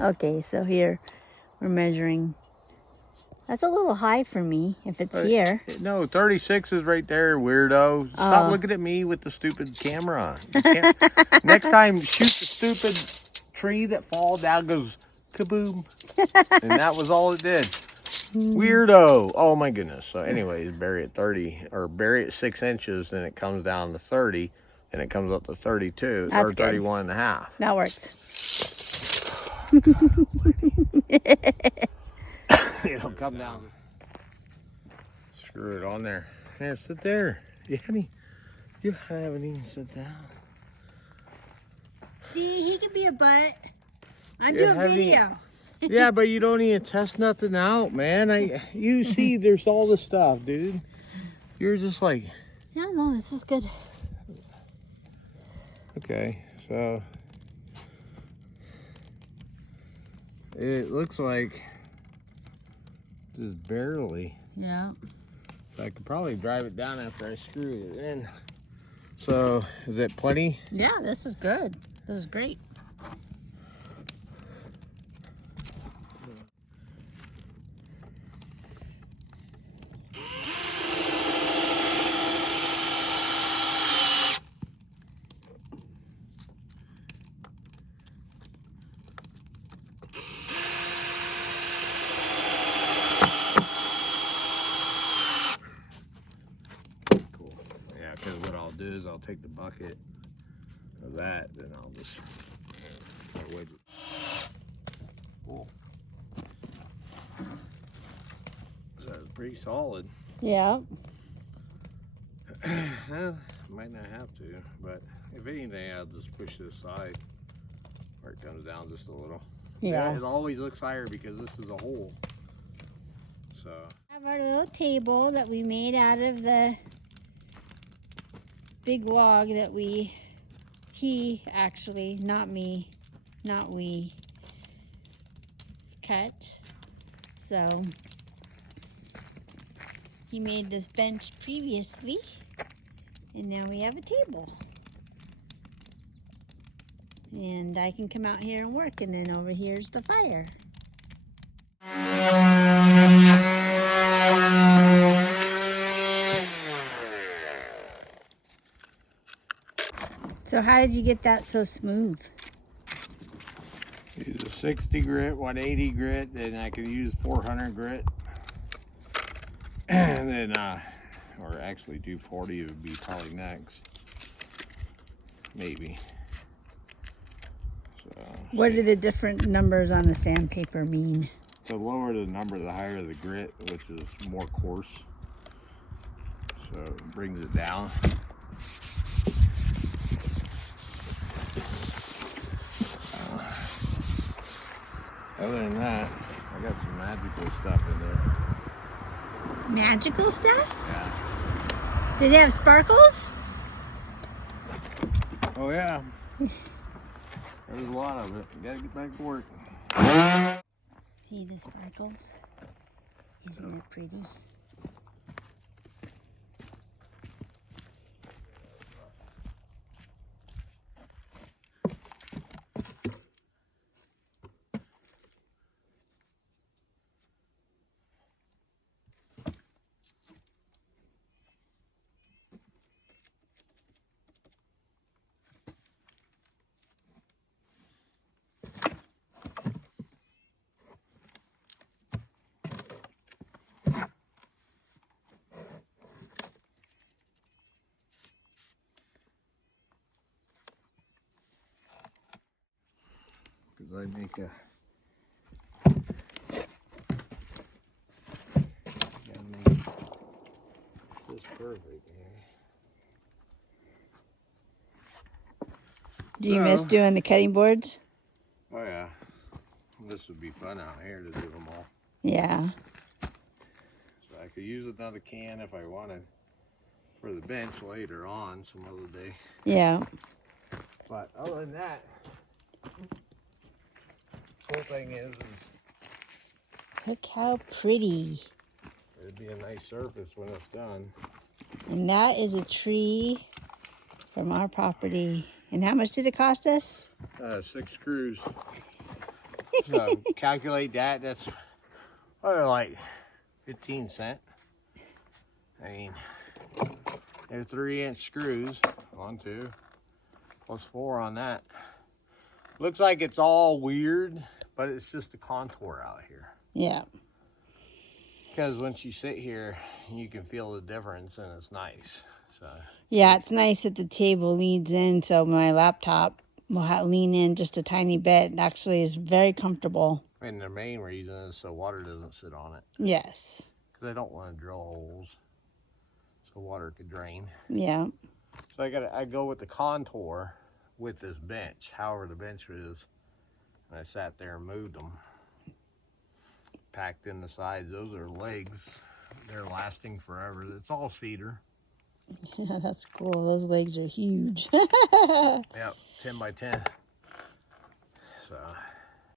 Okay, so here we're measuring. That's a little high for me if it's here. No, 36 is right there, weirdo. Stop looking at me with the stupid camera. Next time, shoot the stupid tree that falls down, goes kaboom. And that was all it did. Weirdo. Oh my goodness. So anyways, bury it 30 or bury it 6 inches, then it comes down to 30 and it comes up to 32 or 31 and a half. That works. It'll come down. Screw it on there. Here, sit there. You haven't even sit down. See, he could be a butt. I'm doing video. Yeah, but you don't even test nothing out, man. You see, there's all this stuff, dude. You're just like... Yeah, no, this is good. Okay, so... It looks like... just barely. Yeah. So I could probably drive it down after I screw it in. So, is it plenty? Yeah, this is good. This is great. Is I'll take the bucket of that, then I'll just wedge it. Cool. So it's pretty solid. Yeah. Well, might not have to, but if anything, I'll just push this side where it comes down just a little. Yeah. It always looks higher because this is a hole. So. We have our little table that we made out of the big log that he actually, not me, not we, cut. So he made this bench previously, and now we have a table. And I can come out here and work, and then over here's the fire. So how did you get that so smooth? Use a 60 grit, 180 grit, then I could use 400 grit. And then, or actually 240 would be probably next. Maybe. So, what do the different numbers on the sandpaper mean? The lower the number, the higher the grit, which is more coarse. So it brings it down. Other than that, I got some magical stuff in there. Magical stuff? Yeah. Did they have sparkles? Oh yeah. There's a lot of it. You gotta get back to work. See the sparkles? Isn't it pretty? Because I make gotta make this perfect here. Do you miss doing the cutting boards? Oh yeah. This would be fun out here to do them all. Yeah. So I could use another can if I wanted for the bench later on some other day. Yeah. But other than that, cool thing is Look how pretty. it'd be a nice surface when it's done. And that is a tree from our property. And how much did it cost us? 6 screws. So calculate that. That's probably like 15 cents. I mean, they're 3-inch screws. 1, 2, plus 4 on that. Looks like it's all weird, but it's just a contour out here. Yeah. Because once you sit here, you can feel the difference, and it's nice. So Yeah, it's nice that the table leads in, so my laptop will lean in just a tiny bit. It actually is very comfortable. and the main reason is so water doesn't sit on it. Yes. Because I don't want to drill holes so water could drain. Yeah. So I go with the contour with this bench, however the bench is. And I sat there and moved them. Packed in the sides. Those are legs. They're lasting forever. It's all cedar. Yeah, that's cool. Those legs are huge. Yep, 10 by 10. So